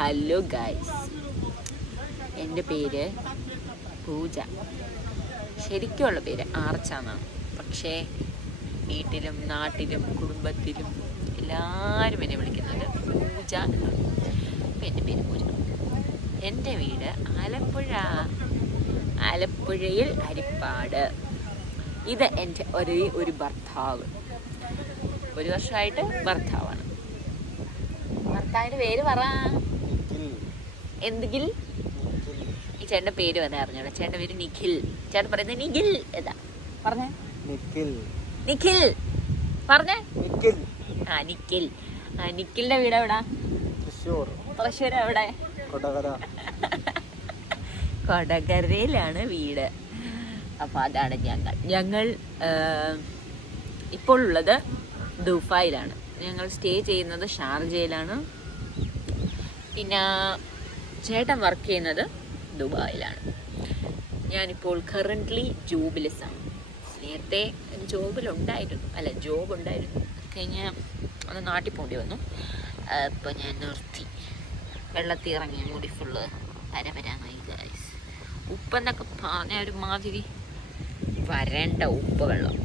Hello guys, എൻ്റെ പേര് പൂജ. ശരിക്കുള്ള പേര് ആർച്ചാന്നാണ്. പക്ഷേ വീട്ടിലും നാട്ടിലും കുടുംബത്തിലും എല്ലാവരും എന്നെ വിളിക്കുന്നത് പൂജ എന്നാണ്. അപ്പം എൻ്റെ പേര് പൂജ. എൻ്റെ വീട് ആലപ്പുഴയിൽ ഹരിപ്പാട്. ഇത് എൻ്റെ ഒരു ഭർത്താവ്. 1 വർഷമായിട്ട് ഭർത്താവാണ്. ഭർത്താവിൻ്റെ പേര് പറ. എന്തെങ്കിൽ ഈ ചേട്ടൻ്റെ പേര് വരെ അറിഞ്ഞോളൂ. ചേട്ടൻ്റെ പേര് നിഖിൽ. ചേട്ടൻ പറയുന്നത് നിഖിൽ ഏതാ പറഞ്ഞേ? നിഖിൽ പറഞ്ഞേ. നിഖിൽ. നിഖിലിന്റെ വീട് എവിടാ? തൃശ്ശൂർ. എവിടെ? കൊടകരയിലാണ് വീട്. അപ്പൊ അതാണ് ഞങ്ങൾ ഇപ്പോൾ ഉള്ളത് ദുബായിലാണ്. ഞങ്ങൾ സ്റ്റേ ചെയ്യുന്നത് ഷാർജയിലാണ്. പിന്നെ ചേട്ടൻ വർക്ക് ചെയ്യുന്നത് ദുബായിലാണ്. ഞാനിപ്പോൾ കറൻ്റ്ലി ജോബിലെസ്സാണ്. നേരത്തെ ജോബ് ഉണ്ടായിരുന്നു. കഴിഞ്ഞ് ഒന്ന് നാട്ടിൽ പോകേണ്ടി വന്നു. ഇപ്പോൾ ഞാൻ നിർത്തി. വെള്ളത്തിൽ ഇറങ്ങി മുടി ഫുള്ള് വരവരാനായി ഗൈസ്. ഉപ്പെന്നൊക്കെ പറഞ്ഞ ഒരു മാതിരി വരേണ്ട ഉപ്പ് വെള്ളം.